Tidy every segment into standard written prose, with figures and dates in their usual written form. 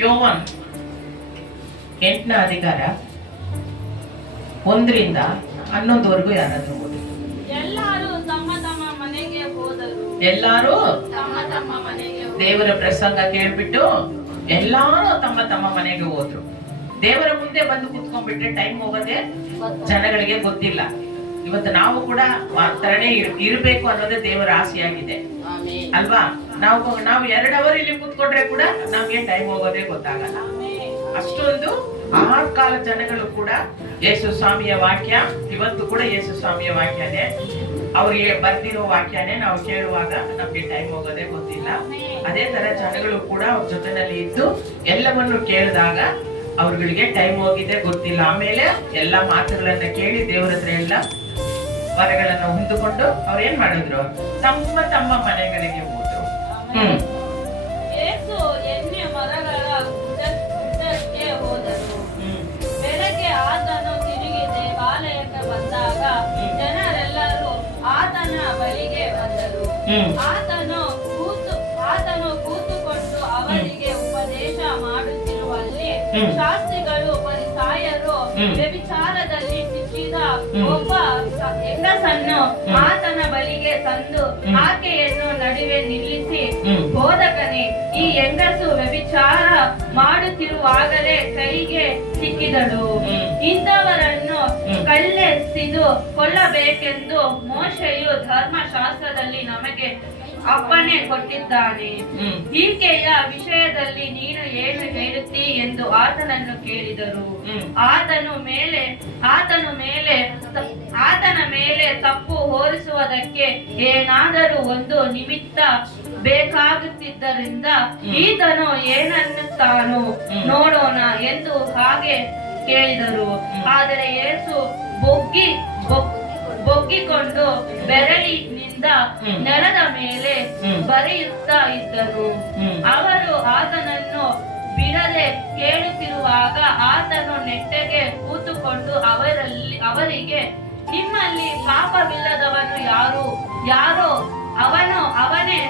ಯೋವಾನ್ 8ನೇ ಅಧಿಕಾರ 1ರಿಂದ 11ವರೆಗೂ ಯಾರಾದ್ರೂ ಓದಿ. ಎಲ್ಲರೂ ತಮ್ಮ ತಮ್ಮ ಮನೆಗೆ ಹೋದರು. ಎಲ್ಲಾರು ತಮ್ಮ ತಮ್ಮ ಮನೆಗೆ ಹೋದರು. ದೇವರ ಪ್ರಸಂಗ ಕೇಳ್ಬಿಟ್ಟು ಎಲ್ಲಾರು ತಮ್ಮ ತಮ್ಮ ಮನೆಗೆ ಹೋದ್ರು. ದೇವರ ಮುಂದೆ ಬಂದು ಕೂತ್ಕೊಂಡ್ಬಿಟ್ರೆ ಟೈಮ್ ಹೋಗೋದೇ ಜನಗಳಿಗೆ ಗೊತ್ತಿಲ್ಲ. ಇವತ್ತು ನಾವು ಕೂಡ ಆ ತರನೇ ಇರಬೇಕು ಅನ್ನೋದೇ ದೇವರ ಆಸೆಯಾಗಿದೆ ಅಲ್ವಾ. ನಾವು 2 ಅವರ್ ಇಲ್ಲಿ ಕೂತ್ಕೊಂಡ್ರೆ ಕೂಡ ನಮ್ಗೆ ಟೈಮ್ ಹೋಗೋದೇ ಗೊತ್ತಾಗಲ್ಲ. ಅಷ್ಟೊಂದು ಆ ಕಾಲ ಜನಗಳು ಕೂಡ ಯೇಸು ಸ್ವಾಮಿಯ ವಾಕ್ಯ ಇವತ್ತು ಕೂಡ ಯೇಸು ಸ್ವಾಮಿಯ ವಾಕ್ಯನೇ, ಅವ್ರಿಗೆ ಬರ್ದಿರೋ ವಾಕ್ಯನೇ ನಾವು ಕೇಳುವಾಗ ನಮ್ಗೆ ಟೈಮ್ ಹೋಗೋದೇ ಗೊತ್ತಿಲ್ಲ. ಅದೇ ತರ ಜನಗಳು ಕೂಡ ಅವ್ರ ಜೊತೆನಲ್ಲಿ ಇದ್ದು ಎಲ್ಲವನ್ನು ಕೇಳಿದಾಗ ಅವ್ರಗಳಿಗೆ ಟೈಮ್ ಹೋಗಿದೆ ಗೊತ್ತಿಲ್ಲ. ಆಮೇಲೆ ಎಲ್ಲಾ ಮಾತುಗಳನ್ನ ಕೇಳಿ ದೇವರ ಹತ್ರ ಎಲ್ಲ ವರಗಳನ್ನ ಹೊಂದಿಕೊಂಡು ಅವ್ರು ಏನ್ ಮಾಡಿದ್ರು, ತಮ್ಮ ತಮ್ಮ ಮನೆಗಳಿಗೆ ಹೋದ್ರು. ಯೇಸು ಎಣ್ಣೆ ಮರಗಳ ಗುಡ್ಡಕ್ಕೆ ಹೋದರು. ಬೆಳಗ್ಗೆ ಆತನು ತಿರುಗಿ ದೇವಾಲಯಕ್ಕೆ ಬಂದಾಗ ಜನರೆಲ್ಲರೂ ಆತನ ಬಳಿಗೆ ಬಂದರು. ಆತನು ಕೂತುಕೊಂಡು ಅವರಿಗೆ ಉಪದೇಶ ಮಾಡುತ್ತಿರುವಲ್ಲಿ ಶಾಸ್ತ್ರಿಗಳು ಫರಿಸಾಯರು ವ್ಯಭಿಚಾರದಲ್ಲಿ ಸಿಕ್ಕಿದ ಒಬ್ಬ ಹೆಂಗಸನ್ನು ಆತನ ಬಳಿಗೆ ತಂದು ಆಕೆಯನ್ನು ನಡುವೆ ನಿಲ್ಲಿಸಿ, ಬೋಧಕನೇ, ಈ ಹೆಂಗಸು ವ್ಯಭಿಚಾರ ಮಾಡುತ್ತಿರುವಾಗಲೇ ಕೈಗೆ ಸಿಕ್ಕಿದಳು. ಇಂಥವರನ್ನು ಕಲ್ಲೆಸೆದು ಕೊಲ್ಲಬೇಕೆಂದು ಮೋಶೆಯು ಧರ್ಮಶಾಸ್ತ್ರದಲ್ಲಿ ನಮಗೆ ಅಪ್ಪಣೆ ಕೊಟ್ಟಿದ್ದಾನೆ. ಈಕೆಯ ವಿಷಯದಲ್ಲಿ ನೀನು ಏನು ಹೇಳುತ್ತೀ ಎಂದು ಆತನನ್ನು ಕೇಳಿದರು. ಆತನ ಮೇಲೆ ತಪ್ಪು ಹೊರಿಸುವುದಕ್ಕೆ ಏನಾದರೂ ಒಂದು ನಿಮಿತ್ತ ಬೇಕಾಗುತ್ತಿದ್ದರಿಂದ ಈತನು ಏನನ್ನುತ್ತಾನೋ ನೋಡೋಣ ಎಂದು ಹಾಗೆ ಕೇಳಿದರು. ಆದರೆ ಯೇಸು ಬೊಗ್ಗಿಕೊಂಡು ಬೆರಳಿನಿಂದ ನೆಲದ ಮೇಲೆ ಬರೆಯುತ್ತಾ ಇದ್ದನು. ಅವರು ಆತನನ್ನು ಬಿಡದೆ ಕೇಳುತ್ತಿರುವಾಗ ಆತನು ನೆಟ್ಟಗೆ ಕೂತುಕೊಂಡು ಅವರಿಗೆ, ನಿಮ್ಮಲ್ಲಿ ಪಾಪವಿಲ್ಲದವನು ಯಾರೋ ಅವನೇ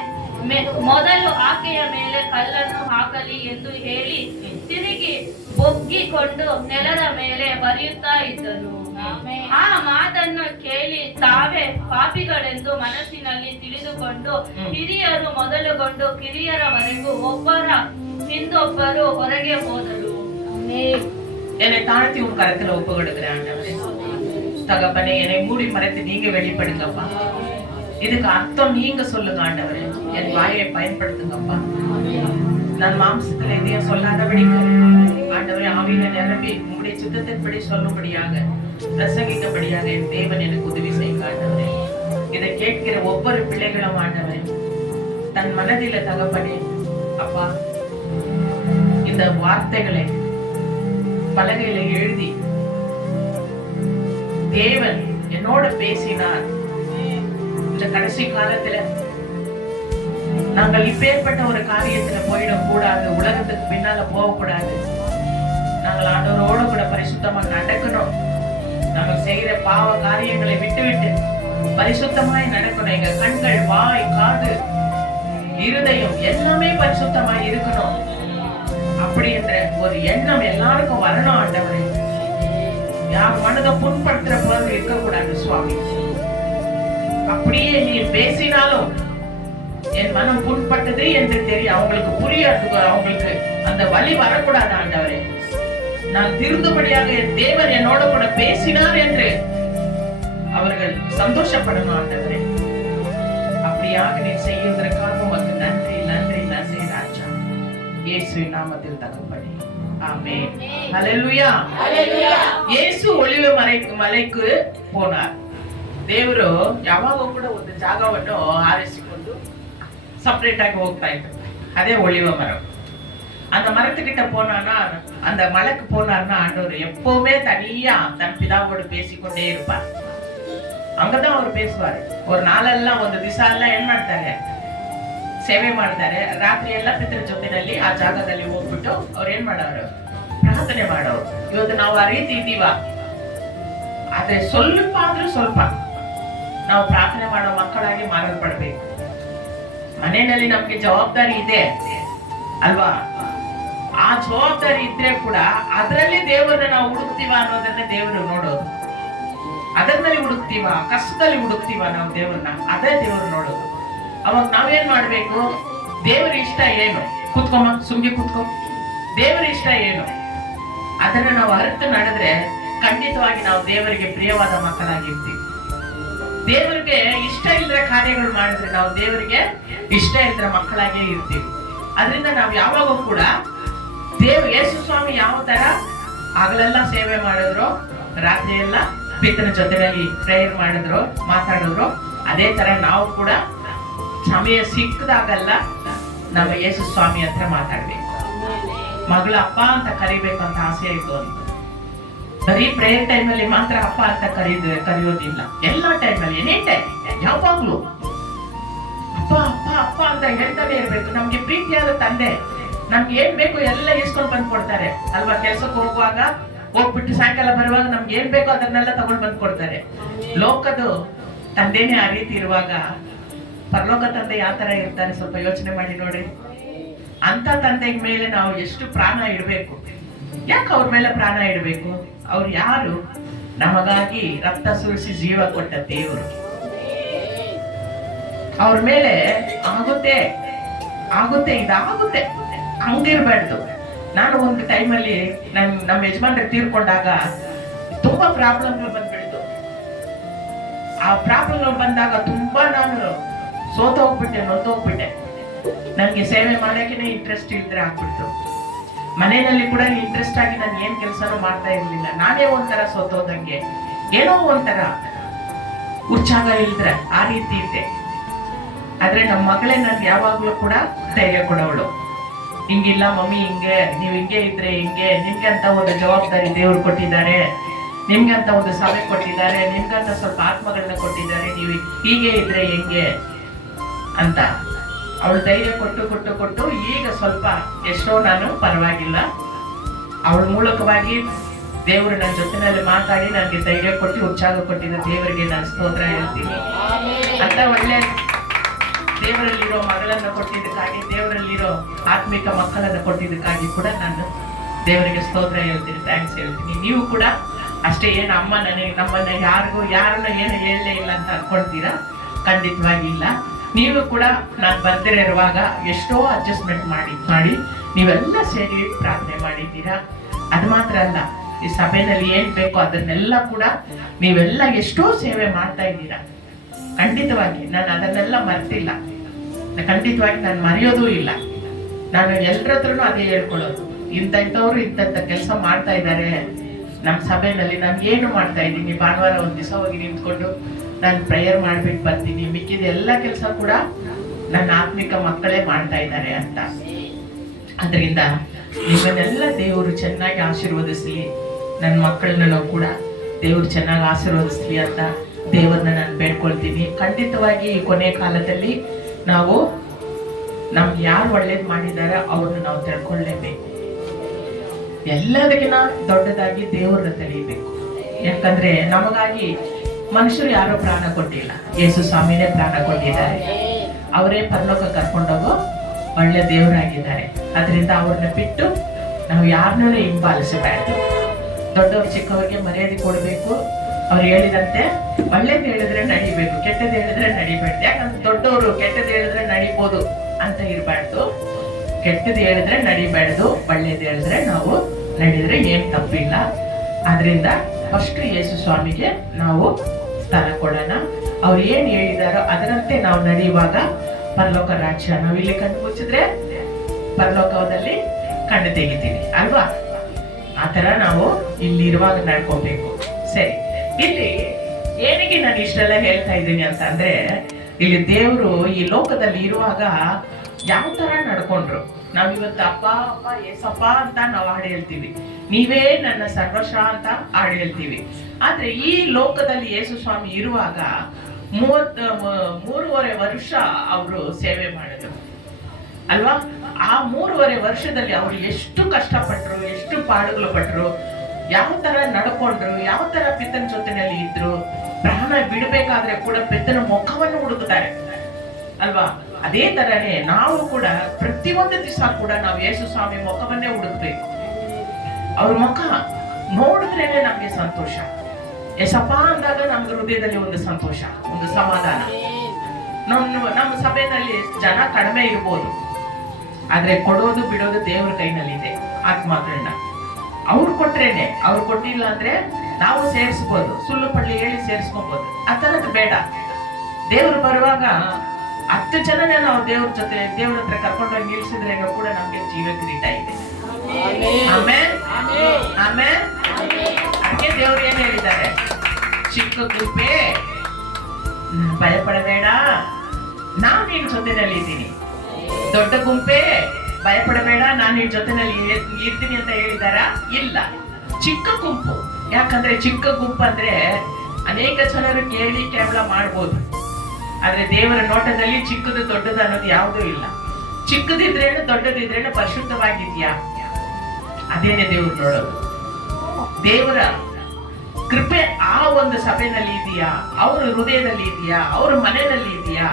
ಮೊದಲು ಆಕೆಯ ಮೇಲೆ ಕಲ್ಲನ್ನು ಹಾಕಲಿ ಎಂದು ಹೇಳಿ ತಿರುಗಿ ಬೊಗ್ಗಿಕೊಂಡು ನೆಲದ ಮೇಲೆ ಬರೆಯುತ್ತಾ ಇದ್ದನು. ಆ ಮಾತನ್ನು ಕೇಳಿ ತಾವೇ ಪಾಪಿಗಳೆಂದು ಮನಸ್ಸಿನಲ್ಲಿ ತಿಳಿದುಕೊಂಡು ಹಿರಿಯರು ಮೊದಲುಗೊಂಡು ಕಿರಿಯರವರೆಗೂ ಒಬ್ಬರ ಹಿಂದೊಬ್ಬರು ಹೊರಗೆ ಹೋದರು. என்னை தாழ்த்தி உன் கரத்துல ஒப்பு கொடுக்கிறேன் ஆண்டவரே. தகப்பனே, என்னை மூடி மறைத்து நீங்க வெளிப்படுங்கப்பா. இதுக்கு அர்த்தம் நீங்க சொல்லுங்க ஆண்டவரே. என் வாயை பயன்படுத்துங்கப்பா. நான் மாம்சத்துல எதையும் சொல்லாதபடிக்கு ஆண்டவரே ஆவியில நிரம்பி உங்களுடைய சித்தத்தின்படி சொல்லும்படியாக பிரசங்கிக்கபடியாக என் தேவன் எனக்கு உதவி செய்யுங்க ஆண்டவரே. இதை கேட்கிற ஒவ்வொரு பிள்ளைகளும் ஆண்டவரே தன் மனதில தகப்பனே அப்பா இந்த வார்த்தைகளை பலகையில எழுதி தேவன் என்னோட பேசினார். இந்த கடைசி காலத்துல நாங்கள் இப்பேற்பட்ட ஒரு காரியத்துல போயிடக் கூடாது, உலகத்துக்கு பின்னால போகக்கூடாது. நாங்கள் ஆண்டவரோட கூட பரிசுத்தமா நடக்கணும். நாங்கள் செய்கிற பாவ காரியங்களை விட்டுவிட்டு பரிசுத்தமாய் நடக்கணும். எங்க கண்கள், வாய், காது, இருதயம் எல்லாமே பரிசுத்தமாய் இருக்கணும். அப்படி என்ற ஒரு எண்ணம் எல்லாருக்கும் வரணும் ஆண்டவரே. யார் மனதை புண்படுத்துற போது இருக்கக்கூடாது சுவாமி. அப்படியே நீர் பேசினாலும் என் மனம் புண்பட்டது என்று தெரியும், அவங்களுக்கு புரியாதுக்கு, அவங்களுக்கு அந்த வழி வரக்கூடாது ஆண்டவரே. நான் திருந்தபடியாக என் தேவன் என்னோட கூட பேசினார் என்று அவர்கள் சந்தோஷப்படணும் ஆண்டவரே. அப்படியாக நீ செய்வதற்காக உமக்கு நன்றி நன்றி நன்றி ராஜா. இயேசுவின் நாமத்தில் தகப்பனே, ஆமென். ஹல்லேலூயா. ಯೇಸು ಒಲಿವೆ ಮಲೆಗೆ போனார். ದೇವರು ಯಾವಾಗ ಕೂಡ ಒಂದು ಜಾಗವನ್ನು ಆರಿಸಿಕೊಂಡು ಸಪರೇಟ್ ಆಗಿ ಹೋಗ್ತಾ ಇದ್ರು. அதே ஒலிவ மரம். அந்த மரத்துக்கிட்ட போனானா, அந்த மலைக்கு போனார்னா ஆண்டவர் எப்பவுமே தனியா தன் பிதாவோடு பேசிக்கொண்டே இருப்பார். அங்கதான் அவர் பேசுவாரு. ஒரு ನಾಳೆಲ್ಲ ಒಂದು ದಿವಸ ಎಲ್ಲ ಏನ್ ಮಾಡ್ತಾರೆ, ಸೇವೆ ಮಾಡ್ತಾರೆ. ರಾತ್ರಿ ಎಲ್ಲ ಪಿತೃ ಜೊತೆನಲ್ಲಿ ಆ ಜಾಗದಲ್ಲಿ ಹೋಗ್ಬಿಟ್ಟು ಅವ್ರು ಏನ್ ಮಾಡೋರು, ಪ್ರಾರ್ಥನೆ ಮಾಡೋರು. ಇವತ್ತು ನಾವು ಆ ರೀತಿ ಇದ್ದೀವ? ಆದ್ರೆ ಸ್ವಲ್ಪ ಆದ್ರೂ ಸ್ವಲ್ಪ ನಾವು ಪ್ರಾರ್ಥನೆ ಮಾಡೋ ಮಕ್ಕಳಾಗಿ ಮಾರಲ್ಪಡ್ಬೇಕು. ಮನೆಯಲ್ಲಿ ನಮ್ಗೆ ಜವಾಬ್ದಾರಿ ಇದೆ ಅಲ್ವಾ? ಆ ಜವಾಬ್ದಾರಿ ಇದ್ರೆ ಕೂಡ ಅದರಲ್ಲಿ ದೇವರನ್ನ ನಾವು ಹುಡುಕ್ತೀವ ಅನ್ನೋದನ್ನ ದೇವರು ನೋಡೋದು. ಅದರಲ್ಲಿ ಹುಡುಕ್ತೀವ, ಕಷ್ಟದಲ್ಲಿ ಹುಡುಕ್ತೀವ ನಾವು ದೇವ್ರನ್ನ, ಅದೇ ದೇವ್ರು ನೋಡೋದು. ಅವಾಗ ನಾವೇನ್ ಮಾಡ್ಬೇಕು? ದೇವರ ಇಷ್ಟ ಏನು? ಕೂತ್ಕೊಮ್ಮ, ಸುಮ್ಗೆ ಕೂತ್ಕೊ. ದೇವರ ಇಷ್ಟ ಏನು ಅದನ್ನ ನಾವು ಅರಿತು ನಡೆದ್ರೆ ಖಂಡಿತವಾಗಿ ನಾವು ದೇವರಿಗೆ ಪ್ರಿಯವಾದ ಮಕ್ಕಳಾಗಿರ್ತೀವಿ. ದೇವರಿಗೆ ಇಷ್ಟ ಇಲ್ಲದ ಕಾರ್ಯಗಳು ಮಾಡಿದ್ರೆ ನಾವು ದೇವರಿಗೆ ಇಷ್ಟ ಇಲ್ಲದ ಮಕ್ಕಳಾಗೇ ಇರ್ತೀವಿ. ಅದರಿಂದ ನಾವು ಯಾವಾಗೂ ಕೂಡ ಯೇಸು ಸ್ವಾಮಿ ಯಾವ ತರ ಹಗಲೆಲ್ಲ ಸೇವೆ ಮಾಡಿದ್ರು, ರಾತ್ರಿ ಎಲ್ಲ ಪಿತನ ಜೊತೆಯಲ್ಲಿ ಪ್ರೇಯರ್ ಮಾಡಿದ್ರು, ಮಾತಾಡಿದ್ರು, ಅದೇ ತರ ನಾವು ಕೂಡ ಸಮಯ ಸಿಕ್ಕದಾಗಲ್ಲ ನಮ್ಮ ಯೇಸು ಸ್ವಾಮಿ ಹತ್ರ ಮಾತಾಡ್ಬೇಕು. ಮಗಳ ಅಪ್ಪ ಅಂತ ಕರಿಬೇಕಂತ ಆಸೆ ಆಯ್ತು ಅಂತ ಬರೀ ಪ್ರೇಯರ್ ಟೈಮ್ ಅಲ್ಲಿ ಮಾತ್ರ ಅಪ್ಪ ಅಂತ ಕರೆಯೋದಿಲ್ಲ. ಎಲ್ಲಾ ಟೈಮಲ್ಲಿ, ಎನಿ ಟೈಮ್, ಯಾವಾಗ್ಲೂ ಅಪ್ಪ ಅಪ್ಪ ಅಪ್ಪ ಅಂತ ಹೇಳ್ತಾನೆ ಇರ್ಬೇಕು. ನಮ್ಗೆ ಪ್ರೀತಿಯಾದ ತಂದೆ ನಮ್ಗೆ ಏನ್ ಬೇಕು ಎಲ್ಲ ಇಸ್ಕೊಂಡ್ ಬಂದ್ ಕೊಡ್ತಾರೆ ಅಲ್ವಾ? ಕೆಲ್ಸಕ್ಕೆ ಹೋಗುವಾಗ ಹೋಗ್ಬಿಟ್ಟು ಸಾಯಂಕಾಲ ಬರುವಾಗ ನಮ್ಗೆ ಏನ್ ಬೇಕೋ ಅದನ್ನೆಲ್ಲ ತಗೊಂಡ್ ಬಂದ್ ಕೊಡ್ತಾರೆ. ಲೋಕದ ತಂದೆನೇ ಆ ರೀತಿ ಇರುವಾಗ ಪರಲೋಕ ತಂದೆ ಯಾವ ತರ ಇರ್ತಾರೆ ಸ್ವಲ್ಪ ಯೋಚನೆ ಮಾಡಿ ನೋಡ್ರಿ. ಅಂತ ತಂದೆ ಮೇಲೆ ನಾವು ಎಷ್ಟು ಪ್ರಾಣ ಇಡ್ಬೇಕು? ಯಾಕೆ ಅವ್ರ ಮೇಲೆ ಪ್ರಾಣ ಇಡ್ಬೇಕು? ಅವ್ರು ಯಾರು? ನಮಗಾಗಿ ರಕ್ತ ಸುರಿಸಿ ಜೀವ ಕೊಟ್ಟ ದೇವರು. ಅವ್ರ ಮೇಲೆ ಆಗುತ್ತೆ ಆಗುತ್ತೆ ಇದಾಗುತ್ತೆ ಹಂಗಿರ್ಬಾರ್ದು. ನಾನು ಒಂದು ಟೈಮಲ್ಲಿ ನಮ್ಮ ಯಜಮಾನ್ರೆ ತೀರ್ಕೊಂಡಾಗ ತುಂಬಾ ಪ್ರಾಬ್ಲಮ್ಗಳು ಬಂದ್ಬಿಡ್ತು. ಆ ಪ್ರಾಬ್ಲಮ್ಗಳು ಬಂದಾಗ ತುಂಬಾ ನಾನು ಸೋತೋಗ್ಬಿಟ್ಟೆ, ನೊಂದೋಗ್ಬಿಟ್ಟೆ. ನನ್ಗೆ ಸೇವೆ ಮಾಡಕ್ಕೆ ಇಂಟ್ರೆಸ್ಟ್ ಇಲ್ದ್ರೆ ಆಗ್ಬಿಡ್ತು. ಮನೆಯಲ್ಲಿ ಕೂಡ ಇಂಟ್ರೆಸ್ಟ್ ಆಗಿ ನಾನು ಏನ್ ಕೆಲಸನೂ ಮಾಡ್ತಾ ಇರ್ಲಿಲ್ಲ. ನಾನೇ ಒಂಥರ ಸೋತೋದಂಗೆ, ಏನೋ ಒಂಥರ ಉತ್ಸಾಹ ಇಲ್ದ್ರೆ ಆ ರೀತಿ ಇದ್ದೆ. ಆದ್ರೆ ನಮ್ಮ ಮಗಳೇ ನನ್ಗೆ ಯಾವಾಗ್ಲೂ ಕೂಡ ಧೈರ್ಯ ಕೊಡೋಳು. ಹಿಂಗಿಲ್ಲ ಮಮ್ಮಿ, ಹಿಂಗೆ ನೀವ್ ಹಿಂಗೆ ಇದ್ರೆ ಹಿಂಗೆ, ನಿಮ್ಗೆ ಅಂತ ಒಂದು ಜವಾಬ್ದಾರಿ ದೇವ್ರು ಕೊಟ್ಟಿದ್ದಾರೆ, ನಿಮ್ಗೆ ಅಂತ ಒಂದು ಸಭೆ ಕೊಟ್ಟಿದ್ದಾರೆ, ನಿಮ್ಗಂತ ಸ್ವಲ್ಪ ಆತ್ಮಗಳನ್ನ ಕೊಟ್ಟಿದ್ದಾರೆ, ನೀವು ಹೀಗೆ ಇದ್ರೆ ಹೆಂಗೆ ಅಂತ ಅವಳು ಧೈರ್ಯ ಕೊಟ್ಟು ಕೊಟ್ಟು ಕೊಟ್ಟು ಈಗ ಸ್ವಲ್ಪ ಎಷ್ಟೋ ನಾನು ಪರವಾಗಿಲ್ಲ. ಅವಳ ಮೂಲಕವಾಗಿ ದೇವರು ನನ್ನ ಜೊತೆನಲ್ಲಿ ಮಾತಾಡಿ ನನಗೆ ಧೈರ್ಯ ಕೊಟ್ಟು ಉತ್ಸಾಹ ಕೊಟ್ಟಿದ್ದ ದೇವರಿಗೆ ನಾನು ಸ್ತೋತ್ರ ಹೇಳ್ತೀನಿ. ಅಂತ ಒಳ್ಳೆ ದೇವರಲ್ಲಿರೋ ಮಗಳನ್ನ ಕೊಟ್ಟಿದ್ದಕ್ಕಾಗಿ, ದೇವರಲ್ಲಿರೋ ಆತ್ಮಿಕ ಮಕ್ಕಳನ್ನ ಕೊಟ್ಟಿದ್ದಕ್ಕಾಗಿ ಕೂಡ ನಾನು ದೇವರಿಗೆ ಸ್ತೋತ್ರ ಹೇಳ್ತೀನಿ, ಥ್ಯಾಂಕ್ಸ್ ಹೇಳ್ತೀನಿ. ನೀವು ಕೂಡ ಅಷ್ಟೇ. ಏನು ಅಮ್ಮ ನನಗೆ ನಮ್ಮನ್ನ ಯಾರನ್ನ ಏನು ಹೇಳಲೇ ಇಲ್ಲ ಅಂತ ಅನ್ಕೊಳ್ತೀರಾ? ಖಂಡಿತವಾಗಿ ಇಲ್ಲ. ನೀವು ಕೂಡ ನಾನು ಬರ್ದಿರ ಇರುವಾಗ ಎಷ್ಟೋ ಅಡ್ಜಸ್ಟ್ಮೆಂಟ್ ಮಾಡಿ ನೀವೆಲ್ಲ ಸೇರಿ ಪ್ರಾರ್ಥನೆ ಮಾಡಿದ್ದೀರಾ. ಅದು ಮಾತ್ರ ಅಲ್ಲ, ಈ ಸಭೆಯಲ್ಲಿ ಏನ್ ಬೇಕೋ ಅದನ್ನೆಲ್ಲ ಕೂಡ ನೀವೆಲ್ಲ ಎಷ್ಟೋ ಸೇವೆ ಮಾಡ್ತಾ ಇದ್ದೀರಾ. ಖಂಡಿತವಾಗಿ ನಾನು ಅದನ್ನೆಲ್ಲ ಮರ್ತಿಲ್ಲ, ಖಂಡಿತವಾಗಿ ನಾನು ಮರೆಯೋದೂ ಇಲ್ಲ. ನಾನು ಎಲ್ಲರ ಹತ್ರನೂ ಅದೇ ಹೇಳ್ಕೊಳ್ಳೋದು, ಇಂಥವ್ರು ಇಂಥ ಕೆಲಸ ಮಾಡ್ತಾ ಇದ್ದಾರೆ ನಮ್ಮ ಸಭೆಯಲ್ಲಿ. ನಾನು ಏನು ಮಾಡ್ತಾ ಇದ್ದೀನಿ, ಭಾನುವಾರ ಒಂದು ದಿವಸ ಹೋಗಿ ನಿಂತ್ಕೊಂಡು ನಾನು ಪ್ರೇಯರ್ ಮಾಡ್ಬಿಟ್ಟು ಬರ್ತೀನಿ, ಮಿಕ್ಕಿದ ಎಲ್ಲ ಕೆಲಸ ಕೂಡ ನನ್ನ ಆತ್ಮಿಕ ಮಕ್ಕಳೇ ಮಾಡ್ತಾ ಇದ್ದಾರೆ ಅಂತ. ಅದರಿಂದ ನಿಮ್ಮನ್ನೆಲ್ಲ ದೇವರು ಚೆನ್ನಾಗಿ ಆಶೀರ್ವದಿಸ್ಲಿ, ನನ್ನ ಮಕ್ಕಳನ್ನ ಕೂಡ ದೇವರು ಚೆನ್ನಾಗಿ ಆಶೀರ್ವದಿಸ್ಲಿ ಅಂತ ದೇವರನ್ನ ನಾನು ಬೇಡ್ಕೊಳ್ತೀನಿ. ಖಂಡಿತವಾಗಿ ಈ ಕೊನೆ ಕಾಲದಲ್ಲಿ ನಾವು ನಮ್ಗೆ ಯಾರು ಒಳ್ಳೇದು ಮಾಡಿದ್ದಾರೆ ಅವ್ರನ್ನ ನಾವು ತಿಳ್ಕೊಳ್ಳೇಬೇಕು. ಎಲ್ಲದಕ್ಕಿಂತ ದೊಡ್ಡದಾಗಿ ದೇವರನ್ನ ತಿಳಿಯಬೇಕು. ಯಾಕಂದ್ರೆ ನಮಗಾಗಿ ಮನುಷ್ಯರು ಯಾರೋ ಪ್ರಾಣ ಕೊಟ್ಟಿಲ್ಲ, ಯೇಸು ಸ್ವಾಮಿನೇ ಪ್ರಾಣ ಕೊಟ್ಟಿದ್ದಾರೆ. ಅವರೇ ಪರಲೋಕ ಕರ್ಕೊಂಡೋಗೋ ಒಳ್ಳೆ ದೇವರಾಗಿದ್ದಾರೆ. ಅದರಿಂದ ಅವ್ರನ್ನ ಬಿಟ್ಟು ನಾವು ಯಾರನ್ನೂ ಹಿಂಬಾಲಿಸಬಾರ್ದು. ದೊಡ್ಡವ್ರು ಚಿಕ್ಕವರಿಗೆ ಮರ್ಯಾದೆ ಕೊಡಬೇಕು. ಅವ್ರು ಹೇಳಿದಂತೆ ಒಳ್ಳೇದು ಹೇಳಿದ್ರೆ ನಡಿಬೇಕು, ಕೆಟ್ಟದ್ದು ಹೇಳಿದ್ರೆ ನಡಿಬಾರ್ದು. ಯಾಕಂದ್ರೆ ದೊಡ್ಡವರು ಕೆಟ್ಟದ್ದು ಹೇಳಿದ್ರೆ ನಡಿಬೋದು ಅಂತ ಇರಬಾರ್ದು. ಕೆಟ್ಟದ್ದು ಹೇಳಿದ್ರೆ ನಡಿಬಾರ್ದು, ಒಳ್ಳೇದು ಹೇಳಿದ್ರೆ ನಾವು ನಡಿದ್ರೆ ಏನ್ ತಪ್ಪಿಲ್ಲ. ಆದ್ರಿಂದ ಫಸ್ಟ್ ಯೇಸು ಸ್ವಾಮಿಗೆ ನಾವು ಸ್ಥಾನ ಕೊಡೋಣ. ಅವ್ರು ಏನ್ ಹೇಳಿದಾರೋ ಅದರಂತೆ ನಾವು ನಡೆಯುವಾಗ ಪರಲೋಕ ರಾಜ್ಯ, ನಾವು ಇಲ್ಲಿ ಕಣ್ಣು ಮುಚ್ಚಿದ್ರೆ ಪರಲೋಕದಲ್ಲಿ ಕಣ್ಣು ತೆಗಿತೀವಿ ಅಲ್ವಾ? ಆತರ ನಾವು ಇಲ್ಲಿ ಇರುವಾಗ ನಡ್ಕೋಬೇಕು. ಸರಿ, ಇಲ್ಲಿ ಏನಕ್ಕೆ ನಾನು ಇಷ್ಟೆಲ್ಲ ಹೇಳ್ತಾ ಇದ್ದೀನಿ ಅಂತ ಅಂದ್ರೆ, ಇಲ್ಲಿ ದೇವರು ಈ ಲೋಕದಲ್ಲಿ ಇರುವಾಗ ಯಾವ ತರ ನಡ್ಕೊಂಡ್ರು. ನಾವಿವತ್ತು ಅಪ್ಪ ಅಪ್ಪ ಏಸಪ್ಪ ಅಂತ ನಾವು ಹಾಡು ಹೇಳ್ತೀವಿ, ನೀವೇ ನನ್ನ ಸರ್ವಸ್ವ ಅಂತ ಹಾಡು ಹೇಳ್ತೀವಿ. ಆದ್ರೆ ಈ ಲೋಕದಲ್ಲಿ ಯೇಸು ಸ್ವಾಮಿ ಇರುವಾಗ 3.5 ವರ್ಷ ಅವರು ಸೇವೆ ಮಾಡಿದ್ರು ಅಲ್ವಾ? ಆ 3.5 ವರ್ಷದಲ್ಲಿ ಅವರು ಎಷ್ಟು ಕಷ್ಟಪಟ್ರು, ಎಷ್ಟು ಪಾಡುಗಳು ಪಟ್ರು, ಯಾವ ತರ ನಡ್ಕೊಂಡ್ರು, ಯಾವ ತರ ಪಿತನ ಜೊತೆನಲ್ಲಿ ಇದ್ರು. ಪ್ರಾಣ ಬಿಡಬೇಕಾದ್ರೆ ಕೂಡ ಪಿತನ ಮುಖವನ್ನು ಹುಡುಕ್ತಾರೆ ಅಲ್ವಾ? ಅದೇ ತರನೇ ನಾವು ಕೂಡ ಪ್ರತಿಯೊಂದು ದಿವಸ ಕೂಡ ನಾವು ಯೇಸು ಸ್ವಾಮಿ ಮುಖವನ್ನೇ ಹುಡುಕ್ಬೇಕು. ಅವ್ರ ಮುಖ ನೋಡಿದ್ರೇನೆ ನಮ್ಗೆ ಸಂತೋಷ. ಯೇಸಪ್ಪ ಅಂದಾಗ ನಮ್ಗೆ ಹೃದಯದಲ್ಲಿ ಒಂದು ಸಂತೋಷ, ಒಂದು ಸಮಾಧಾನ. ನಮ್ಮ ಸಭೆಯಲ್ಲಿ ಜನ ಕಡಿಮೆ ಇರ್ಬೋದು, ಆದ್ರೆ ಕೊಡೋದು ಬಿಡೋದು ದೇವ್ರ ಕೈನಲ್ಲಿದೆ. ಆತ್ಮಗಳನ್ನ ಅವ್ರು ಕೊಟ್ರೇನೆ, ಅವ್ರು ಕೊಟ್ಟಿಲ್ಲ ಅಂದ್ರೆ ನಾವು ಸೇರಿಸ್ಬೋದು, ಸುಳ್ಳು ಪಳ್ಳಿ ಹೇಳಿ ಸೇರಿಸ್ಕೊಬಹುದು. ಆ ತರದ್ ಬೇಡ. ದೇವ್ರು ಬರುವಾಗ 10 ಜನನೇ ನಾವು ದೇವ್ರ ಜೊತೆ ದೇವ್ರ ಹತ್ರ ಕರ್ಕೊಂಡೋಗಿ ನಿಲ್ಸಿದ್ರೆ ಕೂಡ ನಮ್ಗೆ ಜೀವ ಕಿರೀಟ ಇದೆ. ಆಮೇಲೆ ಆಮೇಲೆ ಅದಕ್ಕೆ ದೇವ್ರು ಏನ್ ಹೇಳಿದ್ದಾರೆ? ಚಿಕ್ಕ ಗುಂಪೆ ಭಯಪಡಬೇಡ, ನಾನ್ ನಿನ್ ಜೊತೆನಲ್ಲಿ ಇದ್ದೀನಿ. ದೊಡ್ಡ ಗುಂಪೆ ಭಯಪಡಬೇಡ, ನಾನ್ ನಿನ್ ಜೊತೆನಲ್ಲಿ ಇರ್ತೀನಿ ಅಂತ ಹೇಳಿದಾರ? ಇಲ್ಲ, ಚಿಕ್ಕ ಗುಂಪು. ಯಾಕಂದ್ರೆ ಚಿಕ್ಕ ಗುಂಪು ಅಂದ್ರೆ ಅನೇಕ ಜನರು ಕೇಳಿ ಕೇವಲ ಮಾಡ್ಬೋದು, ಆದ್ರೆ ದೇವರ ನೋಟದಲ್ಲಿ ಚಿಕ್ಕದು ದೊಡ್ಡದು ಅನ್ನೋದು ಯಾವುದೂ ಇಲ್ಲ. ಚಿಕ್ಕದಿದ್ರೇನು ದೊಡ್ಡದಿದ್ರೇನು ಪರಿಶುದ್ಧವಾಗಿದ್ಯಾ? ಅದೇನೆ ದೇವ್ರು ನೋಡೋದು. ದೇವರ ಕೃಪೆ ಆ ಒಂದು ಸಭೆಯಲ್ಲಿ ಇದೆಯಾ, ಅವ್ರ ಹೃದಯದಲ್ಲಿ ಇದೆಯಾ, ಅವ್ರ ಮನೆಯಲ್ಲಿ ಇದೆಯಾ,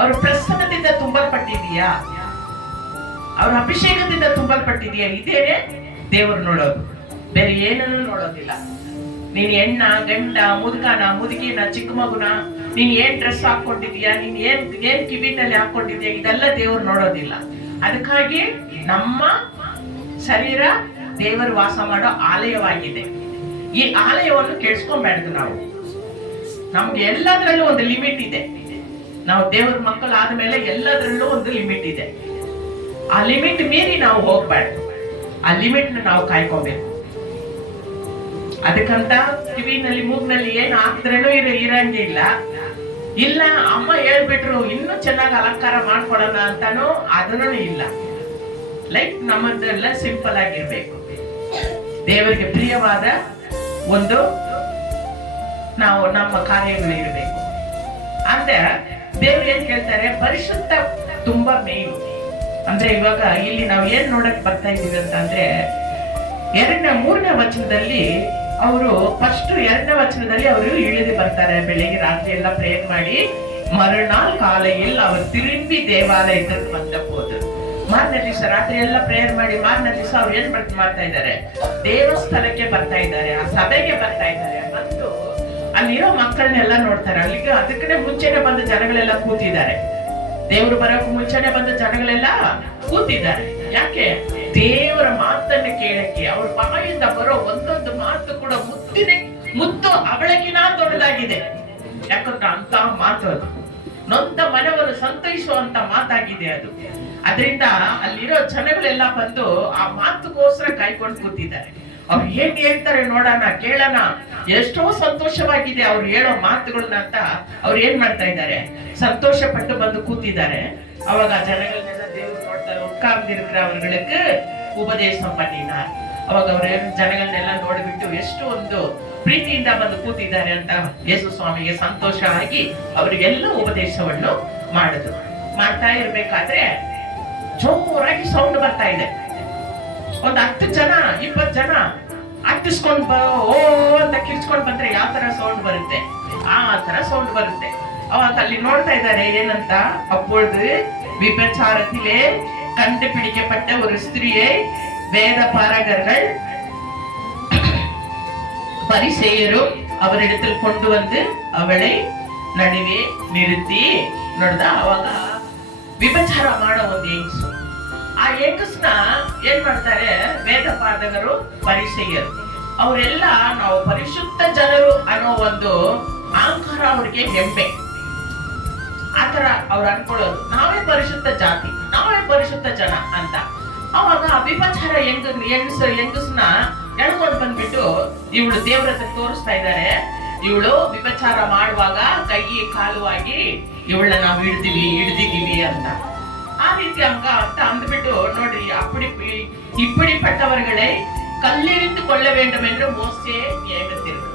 ಅವ್ರ ಪ್ರಸನ್ನದಿಂದ ತುಂಬಲ್ಪಟ್ಟಿದೆಯಾ, ಅವ್ರ ಅಭಿಷೇಕದಿಂದ ತುಂಬಲ್ಪಟ್ಟಿದೆಯಾ? ಇದೇನೆ ದೇವರು ನೋಡೋದು, ಬೇರೆ ಏನನ್ನು ನೋಡೋದಿಲ್ಲ. ನೀನ್ ಹೆಣ್ಣ ಗಂಡ ಮುದುಕನ ಮುದುಕಿನ ಚಿಕ್ಕ ಮಗುನ, ನೀನ್ ಏನ್ ಡ್ರೆಸ್ ಹಾಕೊಂಡಿದ್ಯಾ, ನೀನ್ ಏನ್ ಕಿವಿನಲ್ಲಿ ಹಾಕೊಂಡಿದ್ಯಾ, ಇದೆಲ್ಲ ದೇವ್ರು ನೋಡೋದಿಲ್ಲ. ಅದಕ್ಕಾಗಿ ನಮ್ಮ ಶರೀರ ದೇವರು ವಾಸ ಮಾಡೋ ಆಲಯವಾಗಿದೆ. ಈ ಆಲಯವನ್ನು ಕೆಡ್ಸ್ಕೊಂಡ್ಬಾರ್ದು ನಾವು. ನಮ್ಗೆ ಎಲ್ಲದರಲ್ಲೂ ಒಂದು ಲಿಮಿಟ್ ಇದೆ. ನಾವು ದೇವ್ರ ಮಕ್ಕಳು ಆದ್ಮೇಲೆ ಎಲ್ಲದರಲ್ಲೂ ಒಂದು ಲಿಮಿಟ್ ಇದೆ. ಆ ಲಿಮಿಟ್ ಮೀರಿ ನಾವು ಹೋಗ್ಬಾರ್ದು. ಆ ಲಿಮಿಟ್ ನಾವು ಕಾಯ್ಕೋಬೇಕು. ಅದಕ್ಕಂತ ಕಿವಿನಲ್ಲಿ ಮೂಗ್ನಲ್ಲಿ ಏನ್ ಹಾಕಿದ್ರೇನು ಇರಂಗಿಲ್ಲ. ಇಲ್ಲ ಅಮ್ಮ ಹೇಳ್ಬಿಟ್ರು ಇನ್ನೂ ಚೆನ್ನಾಗಿ ಅಲಂಕಾರ ಮಾಡ್ಕೊಡೋಣ ಅಂತಾನು ಅದನ್ನೂ ಇಲ್ಲ. ಲೈಕ್ ನಮ್ಮದೆಲ್ಲ ಸಿಂಪಲ್ ಆಗಿರ್ಬೇಕು. ದೇವರಿಗೆ ಪ್ರಿಯವಾದ ಒಂದು ನಾವು ನಮ್ಮ ಕಾರ್ಯಗಳು ಇರಬೇಕು. ಅಂದ್ರೆ ದೇವ್ರು ಏನ್ ಕೇಳ್ತಾರೆ? ಪರಿಶುದ್ಧ ತುಂಬಾ ಮೇಲು. ಅಂದ್ರೆ ಇವಾಗ ಇಲ್ಲಿ ನಾವು ಏನ್ ನೋಡಕ್ ಬರ್ತಾ ಇದೀವಿ ಅಂತಂದ್ರೆ, 3ನೇ ವಚನದಲ್ಲಿ ಅವರು ಫಸ್ಟ್ 2ನೇ ವಚನದಲ್ಲಿ ಅವರು ಇಳಿದು ಬರ್ತಾರೆ. ಬೆಳಿಗ್ಗೆ ರಾತ್ರಿ ಎಲ್ಲ ಪ್ರೇಯರ್ ಮಾಡಿ ಮರುನಾள் ಕಾಲೆಯಲ್ಲಿ ಅವರು ತಿರುಂಬಿ ದೇವಾಲಯಕ್ಕೆ ಬಂದ ಹೋದ್ರು. ಮಾರನೇ ದಿವಸ ರಾತ್ರಿ ಎಲ್ಲ ಪ್ರೇಯರ್ ಮಾಡಿ ಮಾರನೇ ದಿವಸ ಅವ್ರು ಏನ್ ಮಾಡ್ತಾ ಇದ್ದಾರೆ? ದೇವಸ್ಥಾನಕ್ಕೆ ಬರ್ತಾ ಇದ್ದಾರೆ, ಆ ಸಭೆಗೆ ಬರ್ತಾ ಇದ್ದಾರೆ. ಬಂದು ಅಲ್ಲಿರೋ ಮಕ್ಕಳನ್ನೆಲ್ಲ ನೋಡ್ತಾರೆ. ಅಲ್ಲಿಗೆ ಅದಕ್ಕೆ ಮುಂಚೆನೆ ಬಂದ ಜನಗಳೆಲ್ಲ ಕೂತಿದ್ದಾರೆ. ದೇವರು ಬರೋಕೆ ಮುಂಚೆನೆ ಬಂದ ಜನಗಳೆಲ್ಲ ಕೂತಿದ್ದಾರೆ. ಯಾಕೆ? ದೇವರ ಮಾತನ್ನು ಕೇಳಕ್ಕೆ. ಅವ್ರ ಬಾಯಿಂದ ಬರೋ ಒಂದೊಂದು ಮಾತು ಕೂಡ ಮುತ್ತು ಅವಳಕಿನ ದೊಡ್ಡದಾಗಿದೆ. ಯಾಕಂದ್ರೆ ಅಂತ ಮಾತು ಅದು ನೊಂದ ಮನವನ್ನು ಸಂತೈಸುವಂತ ಮಾತಾಗಿದೆ ಅದು. ಅದರಿಂದ ಅಲ್ಲಿರೋ ಜನಗಳೆಲ್ಲ ಬಂದು ಆ ಮಾತುಗೋಸ್ಕರ ಕಾಯ್ಕೊಂಡು ಕೂತಿದ್ದಾರೆ. ಅವ್ರು ಏನ್ ಹೇಳ್ತಾರೆ ನೋಡೋಣ, ಕೇಳೋಣ, ಎಷ್ಟೋ ಸಂತೋಷವಾಗಿದೆ ಅವ್ರು ಹೇಳೋ ಮಾತುಗಳನ್ನ ಅಂತ ಅವ್ರು ಏನ್ ಮಾಡ್ತಾ ಇದ್ದಾರೆ? ಸಂತೋಷ ಪಟ್ಟು ಬಂದು ಕೂತಿದ್ದಾರೆ. ಅವಾಗ ಜನಗಳನ್ನೆಲ್ಲ ದೇವರು ನೋಡ್ತಾರೆ. ಉಟ್ಕಾರ್ದಿರ್ಕ್ರ ಅವರುಗಳಿಗೆ ಉಪದೇಶ பண்ணினார். ಅವಾಗ ಅವ್ರ ಜನಗಳನ್ನೆಲ್ಲ ನೋಡ್ಬಿಟ್ಟು ಎಷ್ಟು ಒಂದು ಪ್ರೀತಿಯಿಂದ ಬಂದು ಕೂತಿದ್ದಾರೆ ಅಂತ ಯೇಸು ಸ್ವಾಮಿಗೆ ಸಂತೋಷ ಆಗಿ ಅವರಿಗೆಲ್ಲ ಉಪದೇಶವನ್ನು ಮಾಡಿದ್ರು. ಮಾಡ್ತಾ ಇರ್ಬೇಕಾದ್ರೆ ಜೋರಾಗಿ ಸೌಂಡ್ ಬರ್ತಾ ಇದೆ. ಒಂದ್ 10 ಜನ 20 ಜನ ಹತ್ತಿಸ್ಕೊಂಡ್ ಓ ಅಂತ ಕಿರ್ಚ್ಕೊಂಡ್ ಬಂದ್ರೆ ಯಾವ ತರ ಸೌಂಡ್ ಬರುತ್ತೆ, ಆ ತರ ಸೌಂಡ್ ಬರುತ್ತೆ. ಅವಾಗ ಅಲ್ಲಿ ನೋಡ್ತಾ ಇದ್ದಾರೆ ಏನಂತ, அப்பொழுது விபச்சாரத்திலே கண்டுபிடிக்கப்பட்ட ஒரு ஸ்திரியை வேத பாரகர்கள் பரிசேயரும் அவரிடத்தில் கொண்டு வந்து ಅವಳை ನಡುವೆ ನಿರುತ್ತಿ ನೋಡ್ದ. ಅವಾಗ ವಿಭಚಾರ ಮಾಡೋ ಒಂದು ಹೆಂಗಸು. ಆ ಹೆಂಗಸ್ನ ಏನ್ ಮಾಡ್ತಾರೆ? ವೇದ ಪಾದಕರು ಪರಿಸೇಯರು ಅವರೆಲ್ಲ ನಾವು ಪರಿಶುದ್ಧ ಜನರು ಅನ್ನೋ ಒಂದು ಅಹಂಕಾರ ಅವ್ರಿಗೆ ಹೆಮ್ಮೆ. ಆತರ ಅವ್ರು ಅನ್ಕೊಳ್ಳೋದು, ನಾವೇ ಪರಿಶುದ್ಧ ಜಾತಿ, ನಾವೇ ಪರಿಶುದ್ಧ ಜನ ಅಂತ. ಅವಾಗ ವಿಭಚಾರ ಹೆಂಗಸ್ನ ಎಳ್ಕೊಂಡು ಬಂದ್ಬಿಟ್ಟು ಇವಳು ದೇವ್ರ ಹತ್ರ ತೋರಿಸ್ತಾ ಇದ್ದಾರೆ. ಇವಳು ವಿಭಚಾರ ಮಾಡುವಾಗ ಕೈ ಕಾಲುವಾಗಿ ಇವಳನ್ನ ನಾವು ಹಿಡ್ದಿದೀವಿ ಅಂತ. ಆ ರೀತಿ ಹಂಗ ಅಂತ ಅಂದ್ಬಿಟ್ಟು ನೋಡ್ರಿ, இப்படி பட்டவர்களை கல்லெறிந்து கொள்ள வேண்டும் என்று ಮೋಸೆ ನಿಯಮಿಸಿದ್ರು.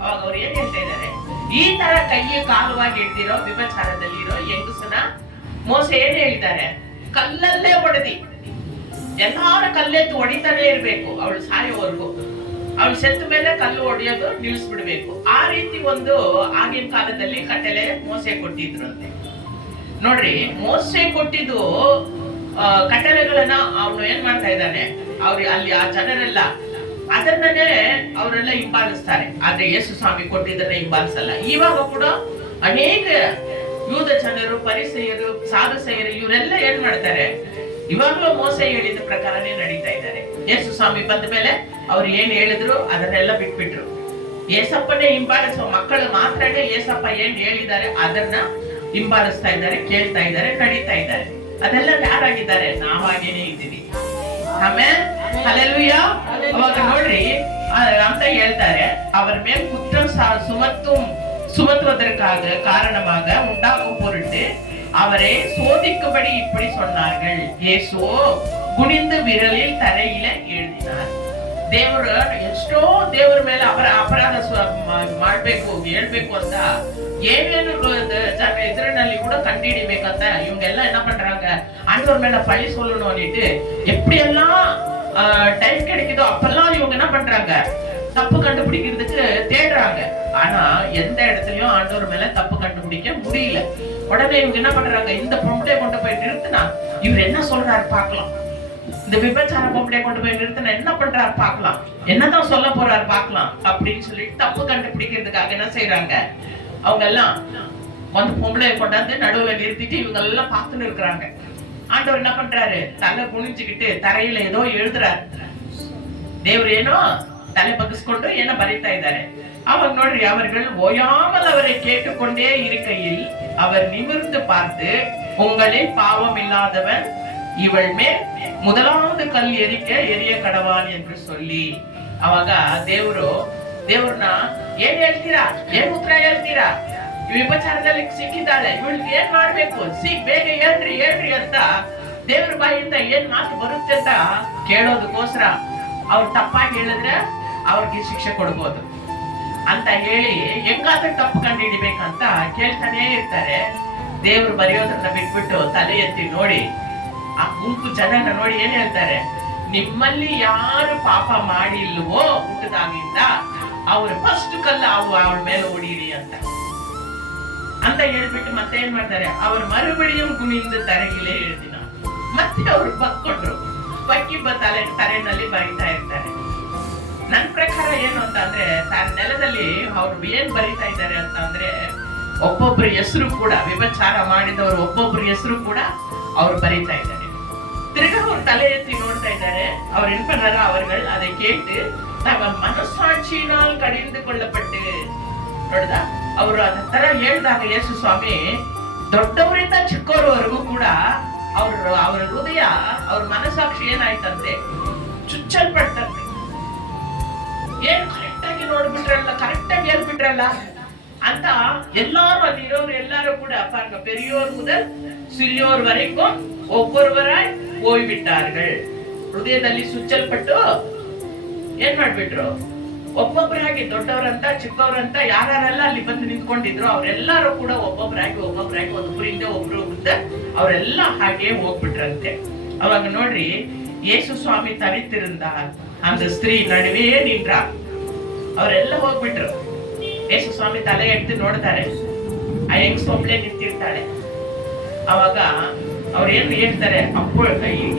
ಅವಾಗ ಅವ್ರು ಏನ್ ಹೇಳ್ತಾ ಇದ್ದಾರೆ? ಈ ತರ ಕೈ ಕಾಲುವಾಗಿ ಹಿಡ್ದಿರೋ ವಿಭಚಾರದಲ್ಲಿರೋ ಹೆಂಗಸನ ಮೋಸೆ ಏನ್ ಹೇಳಿದ್ದಾರೆ? ಕಲ್ಲಲ್ಲೇ ಹೊಡೆದಿ, ಎಲ್ಲಾರ ಕಲ್ಲೆತ್ತು ಹೊಡಿತಾನೆ ಇರ್ಬೇಕು ಅವಳು ಸಾಯೋವರೆಗೂ. ಅವಳು ಸೆತ್ತ ಮೇಲೆ ಕಲ್ಲು ಹೊಡೆಯೋದು ನಿಲ್ಲಿಸ್ಬಿಡ್ಬೇಕು. ಆ ರೀತಿ ಒಂದು ಆಗಿನ ಕಾಲದಲ್ಲಿ ಕಟ್ಟಲೆ ಮೋಸೆ ಕೊಟ್ಟಿದ್ರು ಅಂತೆ. ನೋಡ್ರಿ, ಮೋಸೆ ಕೊಟ್ಟಿದ್ದು ಕಟ್ಟಳೆಗಳನ್ನ ಅವನು ಏನ್ ಮಾಡ್ತಾ ಇದ್ದಾನೆ, ಅಲ್ಲಿ ಆ ಜನರೆಲ್ಲ ಅದನ್ನೇ ಅವರೆಲ್ಲ ಹಿಂಬಾಲಿಸ್ತಾರೆ. ಆದ್ರೆ ಯೇಸು ಸ್ವಾಮಿ ಕೊಟ್ಟಿದ್ದನ್ನ ಹಿಂಬಾಲಿಸಲ್ಲ. ಇವಾಗ ಕೂಡ ಅನೇಕ ಯೂದ ಜನರು, ಪರಿಸೆಯರು, ಸಾಧುಸೆಯರು ಇವರೆಲ್ಲ ಏನ್ ಮಾಡ್ತಾರೆ, ಇವಾಗ್ಲೂ ಮೋಸೆ ಹೇಳಿದ ಪ್ರಕಾರನೇ ನಡೀತಾ ಇದ್ದಾರೆ. ಯೇಸು ಸ್ವಾಮಿ ಬಂದ ಮೇಲೆ ಅವ್ರು ಏನ್ ಹೇಳಿದ್ರು ಅದನ್ನೆಲ್ಲ ಬಿಟ್ಬಿಟ್ರು. ಏಸಪ್ಪನೇ ಹಿಂಬಾಲಿಸುವ ಮಕ್ಕಳು ಮಾತ್ರ ಏಸಪ್ಪ ಏನ್ ಹೇಳಿದ್ದಾರೆ ಅದನ್ನ ಹಿಂಬಾಲಿಸ್ತಾ ಇದ್ದಾರೆ, ಕೇಳ್ತಾ ಇದ್ದಾರೆ, ನಡೀತಾ ಇದ್ದಾರೆ. ಅದೆಲ್ಲ ಯಾರಾಗಿದ್ದಾರೆ? ನಾವಾಗೇನೆ ಇದ್ದೀವಿ. ಆಮೇಲೆ ಹಲ್ಲೆಲೂಯಾ. ಅವಾಗ ನೋಡ್ರಿ ಅಂತ ಹೇಳ್ತಾರೆ, அவர் மேல் குற்றம் சுமத்துவதற்காக காரணமாக உண்டாகும் பொருட்டு அவரை சோதிக்கும்படி இப்படி சொன்னார்கள். ಯೇಸು ಕುಣಿದು ವಿರಲಿல் ತರೆயில எழுதினார். ದೇವರು ಎಷ್ಟೋ ದೇವರ ಮೇಲೆ ಅಪರಾಧ ಮಾಡ್ಬೇಕು, ಹೇಳ್ಬೇಕು ಅಂತ ಏನೇನು ಇದರಲ್ಲಿ ಕೂಡ ಕಂಡುಹಿಡಿಬೇಕಂತ இவங்க என்ன பண்றாங்க, ஆண்டவர் மேல பழி சொல்லணும்னுட்டு எப்படியெல்லாம் டைம் கிடைக்குதோ அப்பெல்லாம் இவங்க என்ன பண்றாங்க, தப்பு கண்டுபிடிக்கிறதுக்கு தேடுறாங்க. ஆனா எந்த இடத்துலயும் ஆண்டவர் மேல தப்பு கண்டுபிடிக்க முடியல. உடனே இவங்க என்ன பண்றாங்க, இந்த பொம்பளை கொண்டு போய் நிறுத்தினா இவர் என்ன சொல்றாரு பார்க்கலாம், இந்த விபச்சார பொம்பளை கொண்டு போய் நிறுத்தினா என்ன பண்றாரு பார்க்கலாம், என்னதான் சொல்ல போறாரு பார்க்கலாம் அப்படின்னு சொல்லி தப்பு கண்டுபிடிக்கிறதுக்காக என்ன செய்யறாங்க, அவங்க எல்லாம் வந்து பொம்பளைய கொண்டாந்து நடுவுல நிறுத்திட்டு இவங்க எல்லாம் பார்த்துன்னு இருக்கிறாங்க. ஆண்டவர் என்ன பண்றாரு, தலை குனிஞ்சுக்கிட்டு தரையில ஏதோ எழுதுறாரு. ದೇವರು ಏನೋ ತಲೆ ಬಗ್ಗಿಸ್ಕೊಂಡು ಏನೋ ಬರೀತಾ ಇದ್ದಾರೆ. ಅವಾಗ ನೋಡ್ರಿ, அவர்கள் ஓயாமல் அவரை கேட்டுக்கொண்டே இருக்கையில் அவர் நிமிர்ந்து பார்த்து, உங்களில் பாவம் இல்லாதவன் ಇವಳ ಮೇಲ್ ಮೊದಲಾவது ಕಲ್ಲು ಎರಿಯ ಕಡವಾನ್ ಎಂದು சொல்லி, ಅವಾಗ ದೇವ್ರನ್ನ ಏನ್ ಹೇಳ್ತೀರಾ, ಏನ್ ಉತ್ತರ ಹೇಳ್ತೀರಾ, ವಿಭಚಾರದಲ್ಲಿ ಸಿಕ್ಕಿದ್ದಾಳೆ, ಇವಳಿಗೆ ಏನ್ ಮಾಡ್ಬೇಕು, ಬೇಗ ಹೇಳ್ರಿ ಅಂತ ದೇವ್ರ ಬಾಯಿಂದ ಏನ್ ಮಾತು ಬರುತ್ತೆ ಅಂತ ಕೇಳೋದಕ್ಕೋಸ್ಕರ ಅವ್ರು ತಪ್ಪಾಗಿ ಹೇಳಿದ್ರೆ ಅವ್ರಿಗೆ ಶಿಕ್ಷೆ ಕೊಡ್ಬೋದು ಅಂತ ಹೇಳಿ ಹೆಂಗಾದ್ರೂ ತಪ್ಪು ಕಂಡು ಹಿಡಿಬೇಕಂತ ಕೇಳ್ತಾನೆ ಇರ್ತಾರೆ. ದೇವ್ರು ಬರೆಯೋದನ್ನ ಬಿಟ್ಬಿಟ್ಟು ತಲೆ ಎತ್ತಿ ನೋಡಿ ಆ ಗುಂಪು ಜನನ ನೋಡಿ ಏನ್ ಹೇಳ್ತಾರೆ, ನಿಮ್ಮಲ್ಲಿ ಯಾರು ಪಾಪ ಮಾಡಿಲ್ವೋ ಹುಟ್ಟದಾಗಿಂದ ಅವ್ರು ಫಸ್ಟ್ ಕಲ್ಲ ಅವಳ ಮೇಲೆ ಹೊಡೀರಿ ಅಂತ ಹೇಳ್ಬಿಟ್ಟು ಮತ್ತೆ ಏನ್ ಮಾಡ್ತಾರೆ, ಅವ್ರ ಮರುಬಡಿಯಂ ಕುಣಿಂದ ತರಗಿಲೆ ಹೇಳ್ದಿನ ಮತ್ತೆ ಅವ್ರು ಬಕ್ಕೊಂಡ್ರು, ಬಕ್ಕಿ ತಲೆನಲ್ಲಿ ಬರೀತಾ ಇರ್ತಾರೆ. ನನ್ ಪ್ರಕಾರ ಏನು ಅಂತ ಅಂದ್ರೆ, ನೆಲದಲ್ಲಿ ಅವ್ರು ಏನ್ ಬರೀತಾ ಇದ್ದಾರೆ ಅಂತ ಅಂದ್ರೆ, ಒಬ್ಬೊಬ್ಬರ ಹೆಸರು ಕೂಡ, ವಿಭಚಾರ ಮಾಡಿದವರು ಒಬ್ಬೊಬ್ಬರ ಹೆಸರು ಕೂಡ ಅವ್ರು ಬರೀತಾ ಇದ್ದಾರೆ. ತಿರ್ಗಾ ಅವ್ರು ತಲೆ ಎತ್ತಿ ನೋಡ್ತಾ ಇದ್ದಾರೆ. ಅವ್ರು ಏನ್ பண்ணார, அவர்கள் அதை கேட்டு தங்கள் மனசாட்சியினால் கடிந்து கொள்ளப்பட்டு, ನೋಡ್ದ ಅವರು ಅದ ತರ ಹೇಳಿದಾಗ ಯೇಸು ಸ್ವಾಮಿ ದೊಡ್ಡವರಿಂದ ಚಿಕ್ಕವರವರೆಗೂ ಕೂಡ ಅವ್ರ ಹೃದಯ, ಅವ್ರ ಮನಸಾಕ್ಷಿ ಏನಾಯ್ತಂತೆ, ಚುಚ್ಚಲ್ಪಡ್ತಂತೆ. ಏನ್ ಕರೆಕ್ಟ್ ಆಗಿ ನೋಡ್ಬಿಟ್ರಲ್ಲ, ಕರೆಕ್ಟ್ ಆಗಿ ಹೇಳ್ಬಿಟ್ರಲ್ಲ ಅಂತ எல்லாரும் ಅಲ್ಲಿ ಇರೋರು ಎಲ್ಲರೂ ಕೂಡ ಪಾರ್ಗ பெரியோர் முதல் சிறியோர் வரைக்கும் ಒಬ್ಬೊಬ್ಬರಾய் ಹೋಗ್ಬಿಟ್ಟಾர்கள். ಹೃದಯದಲ್ಲಿ ಸುಚ್ಚಲ್ಪಟ್ಟು ಏನ್ ಮಾಡ್ಬಿಟ್ರು, ಒಬ್ಬೊಬ್ಬರಾಗಿ ದೊಡ್ಡವರಂತ ಚಿಕ್ಕವರಂತ ಯಾರೆಲ್ಲ ಅಲ್ಲಿ ಬಂದು ನಿಂತ್ಕೊಂಡಿದ್ರು ಅವರೆಲ್ಲರೂ ಕೂಡ ಒಬ್ಬೊಬ್ಬರಾಗಿ ಒಂದು ಗುರಿಂದ ಒಬ್ರು ಮುಂದೆ ಅವರೆಲ್ಲ ಹಾಗೆ ಹೋಗ್ಬಿಟ್ರಂತೆ. ಅವಾಗ ನೋಡ್ರಿ, ಯೇಸು ಸ್ವಾಮಿ ತರಿತಿರಂದ அந்த ಸ್ತ್ರೀ ನಡುವೆ ನಿಂತ್ರ ಅವರೆಲ್ಲ ಹೋಗ್ಬಿಟ್ರು. ಯೇಸು ಸ್ವಾಮಿ ತಲೆ ಎತ್ತಿ ನೋಡ್ತಾರೆ, ಆ ಹೆಂಗ್ ಸೊಂಬ್ಳೆ ನಿಂತಿರ್ತಾಳೆ. ಅವಾಗ ಅವ್ರೇನು ಹೇಳ್ತಾರೆ, அப்போ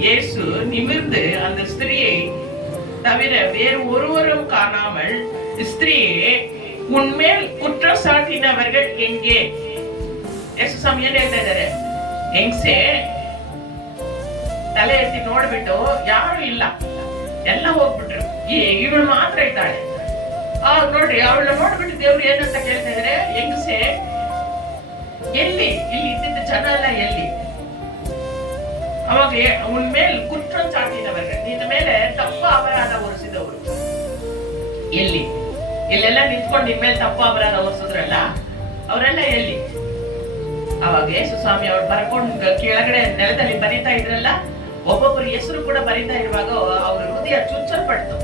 இயேசு நிமிர்ந்து அந்த ஸ்திரியை தவிர வேறு ஒருவரும் காணாமல், ஸ்திரீயே உன்மேல் குற்றம் சாட்டினவர்கள் எங்கே? ಯೇಸು ಸ್ವಾಮಿ ಏನ್ ಹೇಳ್ತಾ ಇದ್ದಾರೆ, ಹೆಂಗ್ಸೆ ತಲೆ ಎತ್ತಿ ನೋಡ್ಬಿಟ್ಟು ಯಾರು ಇಲ್ಲ, ಎಲ್ಲ ಹೋಗ್ಬಿಟ್ರು, ಇವಳು ಮಾತ್ರ ಇದ್ದಾಳೆ. ನೋಡ್ರಿ, ಅವಳನ್ನ ನೋಡ್ಬಿಟ್ಟು ದೇವ್ರು ಏನಂತ ಕೇಳ್ತಾ ಇದಾರೆ, ಹೆಂಗ್ಸೆ ಎಲ್ಲಿ, ಇಲ್ಲಿ ಇದ್ದಿದ್ದ ಜನ ಎಲ್ಲ ಎಲ್ಲಿ? ಅವಾಗ ಉನ್ ಮೇಲ್ ಕುற்றம் சாட்டினவர்கள், ನಿನ್ನ ಮೇಲೆ ತಪ್ಪ ಅಪರಾಧ ಹೊರಿಸಿದವರು ಎಲ್ಲಿ? ಇಲ್ಲೆಲ್ಲ ನಿಂತ್ಕೊಂಡು ನಿನ್ ಮೇಲೆ ತಪ್ಪ ಅಪರಾಧ ಹೊರಿಸಿದ್ರಲ್ಲ, ಅವರೆಲ್ಲ ಎಲ್ಲಿ? ಅವಾಗ ಯೇಸು ಸ್ವಾಮಿ ಅವ್ರು ಬರ್ಕೊಂಡು ಕೆಳಗಡೆ ನೆಲದಲ್ಲಿ ಬರೀತಾ ಇದ್ರಲ್ಲ, ಒಬ್ಬೊಬ್ಬರ ಹೆಸರು ಕೂಡ ಬರೀತಾ ಇರುವಾಗ ಅವ್ರ ಹೃದಯ ಚುಚ್ಚಲ್ಪಡ್ತು.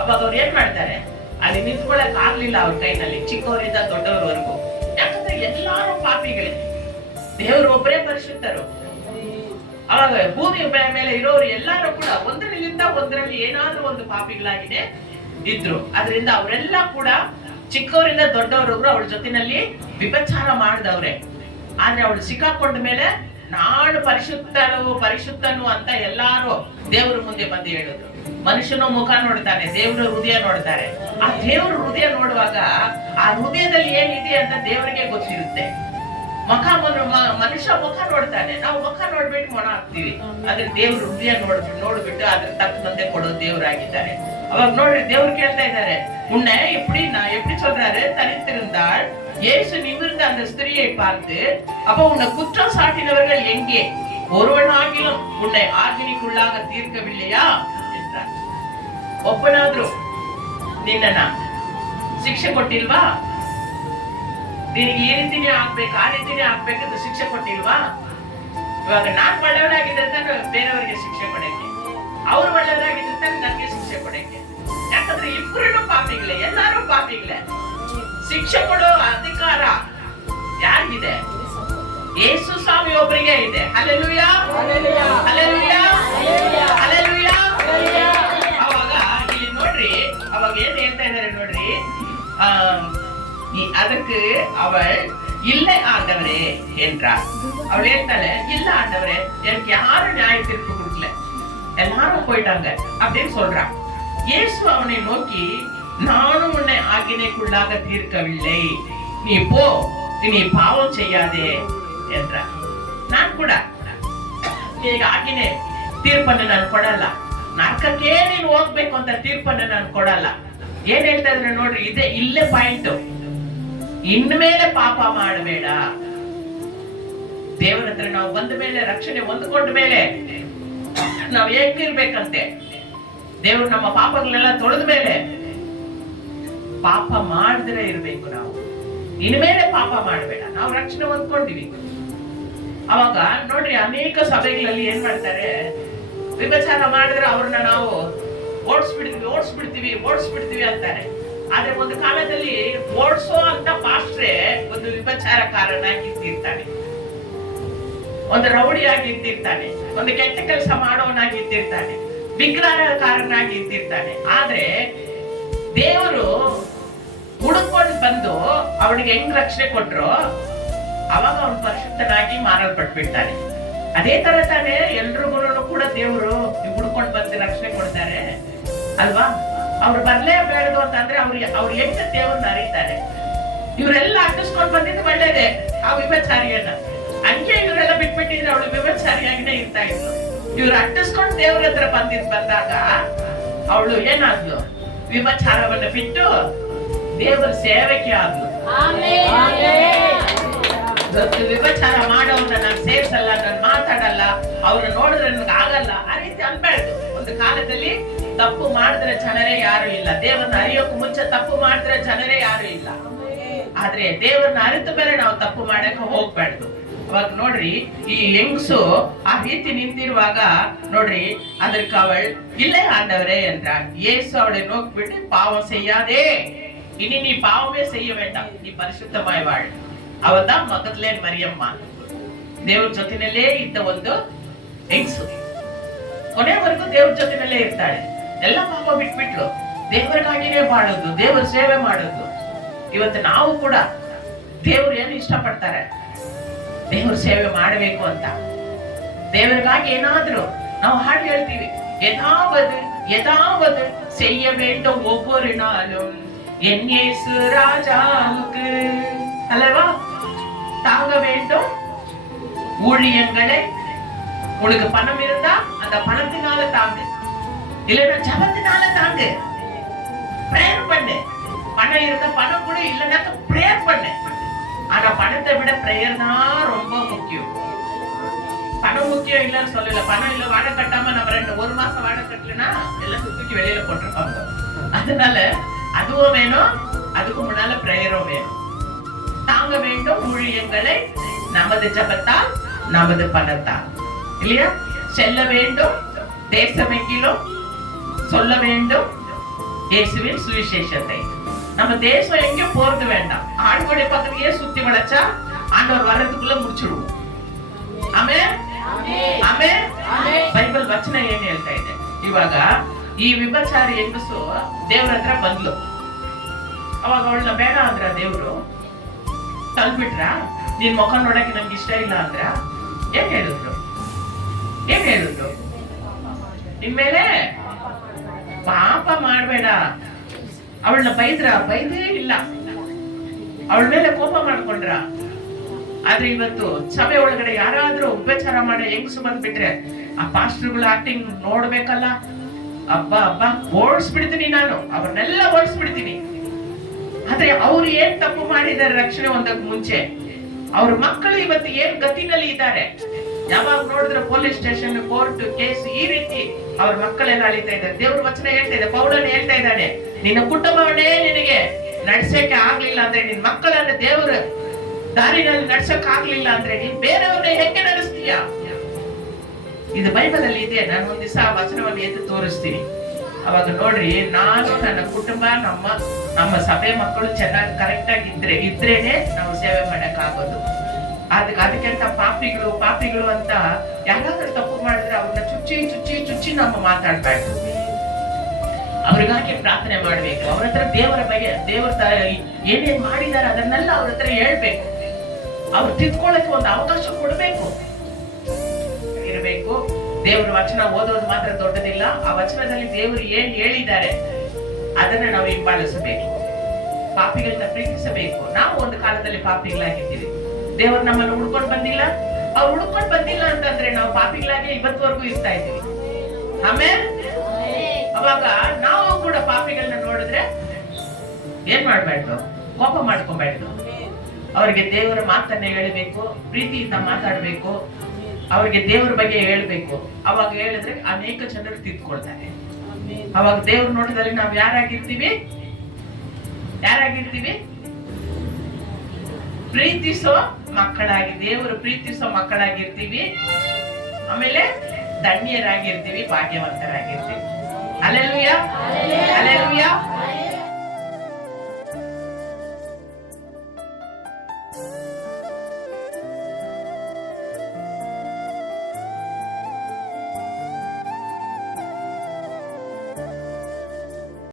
ಅವಾಗ ಅವ್ರು ಏನ್ ಮಾಡ್ತಾರೆ, ಅಲ್ಲಿ ನಿಂತ್ಕೊಳಕ್ ಆಗ್ಲಿಲ್ಲ ಅವ್ರ ಕೈನಲ್ಲಿ, ಚಿಕ್ಕವರಿಂದ ದೊಡ್ಡವರವರೆಗೂ. ಯಾಕಂದ್ರೆ ಎಲ್ಲಾರು ಪಾಪಿಗಳೇ, ದೇವರು ಒಬ್ಬರೇ ಪರಿಶುದ್ಧರು. ಅವಾಗ ಭೂಮಿ ಮೇಲೆ ಇರೋರು ಎಲ್ಲಾರು ಕೂಡ ಒಂದರಲ್ಲಿ ಏನಾದ್ರೂ ಒಂದು ಪಾಪಿಗಳಾಗಿದೆ ಇದ್ರು. ಅದರಿಂದ ಅವರೆಲ್ಲ ಕೂಡ ಚಿಕ್ಕವರಿಂದ ದೊಡ್ಡವರೊಬ್ರು ಅವಳ ಜೊತೆನಲ್ಲಿ ವಿಭಚಾರ ಮಾಡಿದವ್ರೆ. ಆದ್ರೆ ಅವಳು ಸಿಕ್ಕಾಕೊಂಡ ಮೇಲೆ ನಾನು ಪರಿಶುದ್ಧನು ಅಂತ ಎಲ್ಲಾರು ದೇವ್ರ ಮುಂದೆ ಬಂದು ಹೇಳಿದ್ರು. ಮನುಷ್ಯನ ಮುಖ ನೋಡ್ತಾನೆ, ದೇವ್ರ ಹೃದಯ ನೋಡ್ತಾರೆ. ಆ ದೇವ್ರ ಹೃದಯ ನೋಡುವಾಗ ಆ ಹೃದಯದಲ್ಲಿ ಏನಿದೆ ಅಂತ ದೇವರಿಗೆ ಗೊತ್ತಿರುತ್ತೆ. ಮನುಷ್ಯ ಮುಖ ನೋಡ್ತಾನೆ, ನಾವು ಮುಖ ನೋಡ್ಬಿಟ್ಟು ಮೊಣ ಹಾಕ್ತಿವಿ. ಆದ್ರೆ ದೇವ್ರ ಹೃದಯ ನೋಡ್ಬಿಟ್ಟು ಅದ್ರ ತಕ್ಕಂತೆ ಕೊಡೋ ದೇವ್ರಾಗಿದ್ದಾರೆ. ಅವಾಗ ನೋಡ್ರಿ ದೇವ್ರು ಕೇಳ್ತಾ ಇದ್ದಾರೆ, உன்னை எப்படி சொல்றாரு, தரித்திருந்தாள், இயேசு நிமிர்ந்து அந்த ஸ்திரியை பார்த்து, அப்ப உன்னை குற்றம் சாட்டினவர்கள் எங்கே, ஒருவனாகிலும் உன்னை ஆக்கினைக்குள்ளாக தீர்க்கவில்லையா என்றார். ಒಬ್ಬನಾದ್ರು ನಿನ್ನ ಶಿಕ್ಷೆ ಕೊಟ್ಟಿಲ್ವಾ, ನಿನಗೆ ಈ ರೀತಿನೇ ಆಗ್ಬೇಕು ಆ ರೀತಿನೇ ಆಗ್ಬೇಕಂತ ಶಿಕ್ಷೆ ಕೊಟ್ಟಿಲ್ವಾ? ಇವಾಗ ನಾನ್ ಒಳ್ಳೆಯವರಾಗಿದ್ದಂತ ಬೇರೆಯವರಿಗೆ ಶಿಕ್ಷೆ ಕೊಡಕ್ಕೆ, ಅವ್ರು ಒಳ್ಳೆಯವರಾಗಿದ್ದಂತ ನನಗೆ ಶಿಕ್ಷೆ ಕೊಡಕ್ಕೆ. ಯಾಕಂದ್ರೆ ಇಬ್ಬರೂ ಪಾಪಿಗಳೇ, ಎಲ್ಲಾರು ಪಾಪಿಗಳೇ. ಶಿಕ್ಷೆ ಕೊಡೋ ಅಧಿಕಾರ ಯಾರಿಗಿದೆ? ಯೇಸು ಸ್ವಾಮಿ ಒಬ್ಬರಿಗೆ ಇದೆ. Hallelujah, hallelujah, hallelujah. ಅವಾಗ ಇಲ್ಲಿ ನೋಡ್ರಿ, ಅವಾಗ ಏನ್ ಹೇಳ್ತಾ ಇದ್ದಾರೆ ನೋಡ್ರಿ, ಅದಕ್ಕೆ ಅವள் இல்லை ஆண்டவரே என்றார். அவள் ಹೇಳ್ತಾಳೆ, இல்ல ஆண்டவரே, எனக்கு யாரும் நியாய தீர்ப்பு கொடுக்கல, எல்லாரும் போயிட்டாங்க அப்படின்னு சொல்றான். இயேசு அவனை நோக்கி, நானும் உன்னை ஆக்கினைக்குள்ளாக தீர்க்கவில்லை, நீ போ, நீ பாவம் செய்யாதே என்றார். ನಾನ್ ಕೂಡ ಈಗ ಆಕಿನೇ ತೀರ್ಪನ್ನು ನಾನು ಕೊಡಲ್ಲ, ನರಕಕ್ಕೆ ನೀನು ಹೋಗ್ಬೇಕು ಅಂತ ತೀರ್ಪನ್ನು ನಾನು ಕೊಡಲ್ಲ. ಏನ್ ಹೇಳ್ತಾ ಇದ್ರೆ ನೋಡ್ರಿ, ಇಲ್ಲೇ ಪಾಯಿಂಟ್. ಇನ್ಮೇಲೆ ಪಾಪ ಮಾಡಬೇಡ. ದೇವರ ಹತ್ರ ನಾವು ಬಂದ ಮೇಲೆ, ರಕ್ಷಣೆ ಹೊಂದ್ಕೊಂಡ ಮೇಲೆ ನಾವು ಹೇಗಿರ್ಬೇಕಂತೆ, ದೇವ್ರು ನಮ್ಮ ಪಾಪಗಳೆಲ್ಲ ತೊಳೆದ ಮೇಲೆ ಪಾಪ ಮಾಡಿದ್ರೆ ಇರ್ಬೇಕು. ನಾವು ಇನ್ಮೇಲೆ ಪಾಪ ಮಾಡಬೇಡ, ನಾವು ರಕ್ಷಣೆ ಹೊಂದ್ಕೊಂಡಿವಿ. ಅವಾಗ ನೋಡ್ರಿ, ಅನೇಕ ಸಭೆಗಳಲ್ಲಿ ಏನ್ ಮಾಡ್ತಾರೆ, ವಿಭಚಾರ ಮಾಡಿದ್ರೆ ಅವ್ರನ್ನ ನಾವು ಓಡಿಸ್ಬಿಡ್ತೀವಿ ಅಂತಾರೆ. ಆದ್ರೆ ಒಂದು ಕಾಲದಲ್ಲಿ ಓಡಿಸೋ ಅಂತ ಪಾಸ್ಟ್ರೆ ಒಂದು ವಿಭಚಾರಕಾರನಾಗಿ ಇರ್ತಿರ್ತಾನೆ, ಒಂದು ರೌಡಿಯಾಗಿ ಇರ್ತಿರ್ತಾನೆ, ಒಂದು ಕೆಟ್ಟ ಕೆಲಸ ಮಾಡೋನಾಗಿ ಇರ್ತಿರ್ತಾನೆ, ವಿಗ್ರಹಕಾರನಾಗಿ ಇರ್ತಿರ್ತಾನೆ. ಆದ್ರೆ ದೇವರು ಹುಡುಕೊಂಡು ಬಂದು ಅವನಿಗೆ ಹೆಂಗ್ ರಕ್ಷಣೆ ಕೊಟ್ರು, ಅವಾಗ ಅವನು ಪರಿಶುದ್ಧನಾಗಿ ಮಾರಲ್ಪಟ್ಬಿಡ್ತಾನೆ. ಅದೇ ತರ ತಾನೇ ಎಲ್ರಿಗೂ ಕೂಡ ದೇವರು ಹುಡ್ಕೊಂಡು ಬಂದು ರಕ್ಷಣೆ ಕೊಡ್ತಾರೆ ಅಲ್ವಾ? ಅವ್ರು ಬರ್ಲೇ ಬೇಡದು ಅಂತಂದ್ರೆ ಅವ್ರು ಎಷ್ಟು ದೇವ್ರನ್ನ ಅರಿತಾರೆ. ಇವರೆಲ್ಲ ಅಟ್ಟಿಸ್ಕೊಂಡು ಬಂದಿದ್ದು ಒಳ್ಳೇದೇ ಆ ವಿಭಚಾರಿಯನ್ನ. ಹಂಗೆ ಇವರೆಲ್ಲ ಬಿಟ್ಬಿಟ್ಟಿದ್ರೆ ಅವಳು ವಿಭಚಾರಿಯಾಗಿನೇ ಇರ್ತಾ ಇದ್ಲು. ಇವ್ರು ಅಟ್ಟಿಸ್ಕೊಂಡು ದೇವ್ರ ಹತ್ರ ಬಂದಾಗ ಅವಳು ಏನಾದ್ಲು, ವಿಭಚಾರವನ್ನ ಬಿಟ್ಟು ದೇವರ ಸೇವೆಗೆ ಆದ್ಲು. ವಿಭಚಾರ ಮಾಡೋನ್ನ ನಾನು ಸೇರ್ಸಲ್ಲ, ನಾನು ಮಾತಾಡಲ್ಲ, ಅವ್ರನ್ನ ನೋಡಿದ್ರೆ ನನ್ಗೆ ಆಗಲ್ಲ, ಆ ರೀತಿ ಅನ್ಬೇಡ್ದು. ಒಂದು ಕಾಲದಲ್ಲಿ ತಪ್ಪು ಮಾಡಿದ್ರೆ ಜನರೇ ಯಾರು ಇಲ್ಲ, ದೇವರನ್ನ ಅರಿಯೋಕ್ ಮುಂಚೆ ತಪ್ಪು ಮಾಡಿದ್ರೆ ಜನರೇ ಯಾರು ಇಲ್ಲ. ಆದ್ರೆ ದೇವರನ್ನ ಅರಿತ ಮೇಲೆ ನಾವು ತಪ್ಪು ಮಾಡಕ್ಕೆ ಹೋಗ್ಬಾರ್ದು. ಅವಾಗ ನೋಡ್ರಿ, ಈ ಹೆಂಗಸು ಆ ರೀತಿ ನಿಂತಿರುವಾಗ ನೋಡ್ರಿ, ಅದಕ್ಕೆ ಅವள் இல்லை ஆண்டவரே என்றாள். இயேசு அவளை நோக்கிவிட்டு, பாவம் செய்யாதே, இனி நீ பாவமே செய்ய வேண்டாம், நீ ಪರಿಶುದ್ಧமாய் வாழ். ಅವதான் ಮಗದಲೇನ್ ಮರಿಯಮ್ಮ, ದೇವ್ರ ಜೊತೆನಲ್ಲೇ ಇದ್ದ ಒಂದು ಹೆಂಗಸು. ಕೊನೆವರೆಗೂ ದೇವ್ರ ಜೊತೆನಲ್ಲೇ ಇರ್ತಾಳೆ. ಎಲ್ಲ ಪಾಪ ಬಿಟ್ಬಿಟ್ಲು, ದೇವರಿಗಾಗಿನೇ ಬಾಳೋದು, ದೇವರ ಸೇವೆ ಮಾಡೋದು. ಇವತ್ತು ನಾವು ಕೂಡ ದೇವ್ರು ಏನು ಇಷ್ಟಪಡ್ತಾರೆ, ದೇವ್ರ ಸೇವೆ ಮಾಡಬೇಕು ಅಂತ. ದೇವರಿಗಾಗಿ ಏನಾದ್ರೂ ನಾವು ಹಾಡು ಹೇಳ್ತೀವಿ, எதாவது செய்ய வேண்டும் ஒவ்வொரு நாளும் என் இயேசு ராஜாவுக்கு அல்லவா, தாங்க வேண்டும் ஊழியங்களை. உனக்கு பணம் இருந்தா அந்த பணத்தினால தாங்கு, இல்லைன்னா ஜபத்தினால தாங்கு, பிரேயர் பண்ணு. பணம் இருந்தா பணம் கூட, இல்லைன்னா பிரேயர் பண்ணு. ஆனா பணத்தை விட பிரேயர் தான் ரொம்ப முக்கியம். பணம் முக்கியம் இல்லைன்னு சொல்லல. பணம் இல்ல, வாடகை கட்டாம நம்ம ஒரு மாசம் வாடகை கட்டலன்னா எல்லாம் தூக்கி வெளியில போட்டிருப்பாங்க. அதனால அதுவும் வேணும், அதுக்கு முன்னால பிரேயரும் வேணும். தாங்க வேண்டும் ஊழியங்களை நமது ஜபத்தால் நமது பணத்தால், இல்லையா? செல்ல வேண்டும் தேசமெங்கிலும், சொல்ல வேண்டும் இயேசுவின் சுவிசேஷத்தை. நம்ம தேசம் எங்கேயும் போறது வேண்டாம், ஆண்டவருடைய பக்கத்தையே சுத்தி வளைச்சா ஆண்டவர் வர்றதுக்குள்ள முடிச்சிடுவோம். Amen, amen. ಬೈಬಲ್ ವಚನ ಏನ್ ಹೇಳ್ತಾ ಇದೆ? ಇವಾಗ ಈ ವಿಭಚಾರಿ ಹೆಂಗಸು ದೇವ್ರ ಹತ್ರ ಬಂದ್ಲು. ಅವಾಗ ಅವಳನ್ನ ಬೇಡ ಅಂದ್ರ ದೇವ್ರು ತಲ್ಬಿಟ್ರ? ನಿನ್ ಮುಖ ನೋಡಕ್ಕೆ ನಮ್ಗೆ ಇಷ್ಟ ಇಲ್ಲ ಅಂದ್ರ ಏನ್ ಹೇಳಿದ್ರು? ನಿಮ್ಮೇಲೆ ಪಾಪ ಮಾಡ್ಬೇಡ. ಅವಳನ್ನ ಬೈದೇ ಇಲ್ಲ, ಅವಳ ಮೇಲೆ ಕೋಪ ಮಾಡ್ಕೊಂಡ್ರ. ಆದ್ರೆ ಇವತ್ತು ಸಭೆ ಒಳಗಡೆ ಯಾರಾದ್ರೂ ಉಪಚಾರ ಮಾಡಿ ಹೆಂಗಸು ಬಂದ್ಬಿಟ್ರೆ ಆ ಪಾಸ್ಟರ್ಗಳ ಆಕ್ಟಿಂಗ್ ನೋಡ್ಬೇಕಲ್ಲ. ಹಬ್ಬ ಓಡಿಸ್ಬಿಡ್ತೀನಿ, ನಾನು ಅವ್ರನ್ನೆಲ್ಲ ಓಡಿಸ್ಬಿಡ್ತೀನಿ. ಆದ್ರೆ ಅವ್ರು ಏನ್ ತಪ್ಪು ಮಾಡಿದ್ದಾರೆ ರಕ್ಷಣೆ ಹೊಂದಕ್ ಮುಂಚೆ, ಅವ್ರ ಮಕ್ಕಳು ಇವತ್ತು ಏನ್ ಗತಿನಲ್ಲಿ ಇದ್ದಾರೆ. ಯಾವಾಗ ನೋಡಿದ್ರೆ ಪೊಲೀಸ್ ಸ್ಟೇಷನ್, ಕೋರ್ಟ್, ಕೇಸ್, ಈ ರೀತಿ ಅವ್ರ ಮಕ್ಕಳೆಲ್ಲ ಅಳಿತಾ ಇದ್ದಾರೆ. ದೇವ್ರ ವಚನ ಹೇಳ್ತಾ ಇದೆ, ಪೌಲನು ಹೇಳ್ತಾ ಇದ್ದಾನೆ, ನಿನ್ನ ಕುಟುಂಬವನ್ನೇ ನಿನಗೆ ನಡ್ಸಕ್ಕೆ ಆಗ್ಲಿಲ್ಲ ಅಂದ್ರೆ, ನಿನ್ ಮಕ್ಕಳನ್ನ ದೇವರ ದಾರಿನಲ್ಲಿ ನಡ್ಸಕ್ ಆಗ್ಲಿಲ್ಲ ಅಂದ್ರೆ ನೀನ್ ಬೇರೆಯವ್ರನ್ನ ಹೆಂಗೆ ನಡೆಸ್ತೀಯ? ಇದು ಬೈಬಲ್ ಅಲ್ಲಿ ಇದೆ. ನಾನು ಒಂದ್ ದಿವಸ ಆ ವಚನವನ್ನು ಎದ್ದು ತೋರಿಸ್ತೀನಿ. ಅವಾಗ ನೋಡ್ರಿ, ನಾನು ನನ್ನ ಕುಟುಂಬ, ನಮ್ಮ ಸಭೆ ಮಕ್ಕಳು ಚೆನ್ನಾಗಿ ಕರೆಕ್ಟ್ ಆಗಿ ಇದ್ರೇನೆ ನಾವು ಸೇವೆ ಮಾಡಕ್ ಆಗೋದು. ಅದಕ್ಕೆಂತ ಪಾಪಿಗಳು ಅಂತ ಯಾರಾದ್ರೂ ತಪ್ಪು ಮಾಡಿದ್ರೆ ಅವ್ರನ್ನ ಚುಚ್ಚಿ ನಮ್ಮ ಮಾತಾಡ್ಬಾರ್ದು. ಅವ್ರಿಗಾಗಿ ಪ್ರಾರ್ಥನೆ ಮಾಡ್ಬೇಕು. ಅವ್ರ ಹತ್ರ ದೇವರ ಬಗ್ಗೆ, ದೇವರ ಏನೇನ್ ಮಾಡಿದಾರೆ ಅದನ್ನೆಲ್ಲ ಅವ್ರ ಹತ್ರ ಹೇಳ್ಬೇಕು. ಅವ್ರು ತಿದ್ಕೊಳ್ಳಕ್ಕೆ ಒಂದು ಅವಕಾಶ ಕೊಡ್ಬೇಕು ಇರಬೇಕು. ದೇವರ ವಚನ ಓದೋದು ಮಾತ್ರ ದೊಡ್ಡದಿಲ್ಲ, ಆ ವಚನದಲ್ಲಿ ದೇವರು ಏನ್ ಹೇಳಿದ್ದಾರೆ ಅದನ್ನ ನಾವು ಹಿಂಬಾಲಿಸಬೇಕು. ಪಾಪಿಗಳನ್ನ ಪ್ರೀತಿಸಬೇಕು. ನಾವು ಒಂದು ಕಾಲದಲ್ಲಿ ಪಾಪಿಗಳಾಗಿದ್ದೀವಿ. ದೇವರು ನಮ್ಮನ್ನು ಹುಡ್ಕೊಂಡು ಬಂದಿಲ್ಲ. ಅವ್ರು ಹುಡ್ಕೊಂಡು ಬಂದಿಲ್ಲ ಅಂತಂದ್ರೆ ನಾವು ಪಾಪಿಗಳಾಗಿ ಇವತ್ತವರೆಗೂ ಇರ್ತಾ ಇದ್ದೀವಿ. ಆಮೇಲೆ ಅವಾಗ ನಾವು ಕೂಡ ಪಾಪಿಗಳನ್ನ ನೋಡಿದ್ರೆ ಏನ್ ಮಾಡ್ಬೇಡ್ದು, ಕೋಪ ಮಾಡ್ಕೊಬೇಡ್ದು. ಅವ್ರಿಗೆ ದೇವರ ಮಾತನ್ನ ಹೇಳಬೇಕು, ಪ್ರೀತಿಯಿಂದ ಮಾತಾಡ್ಬೇಕು, ಅವ್ರಿಗೆ ದೇವರ ಬಗ್ಗೆ ಹೇಳ್ಬೇಕು. ಅವಾಗ ಹೇಳಿದ್ರೆ ಅನೇಕ ಜನರು ತಿದ್ಕೊಳ್ತಾರೆ. ಅವಾಗ ದೇವ್ರ ನೋಟದಲ್ಲಿ ನಾವು ಯಾರಾಗಿರ್ತೀವಿ? ಪ್ರೀತಿಸೋ ಮಕ್ಕಳಾಗಿ, ದೇವರು ಪ್ರೀತಿಸೋ ಮಕ್ಕಳಾಗಿರ್ತೀವಿ. ಆಮೇಲೆ ಧನ್ಯರಾಗಿರ್ತೀವಿ, ಭಾಗ್ಯವಂತರಾಗಿರ್ತೀವಿ. ಹಲ್ಲೆಲೂಯಾ.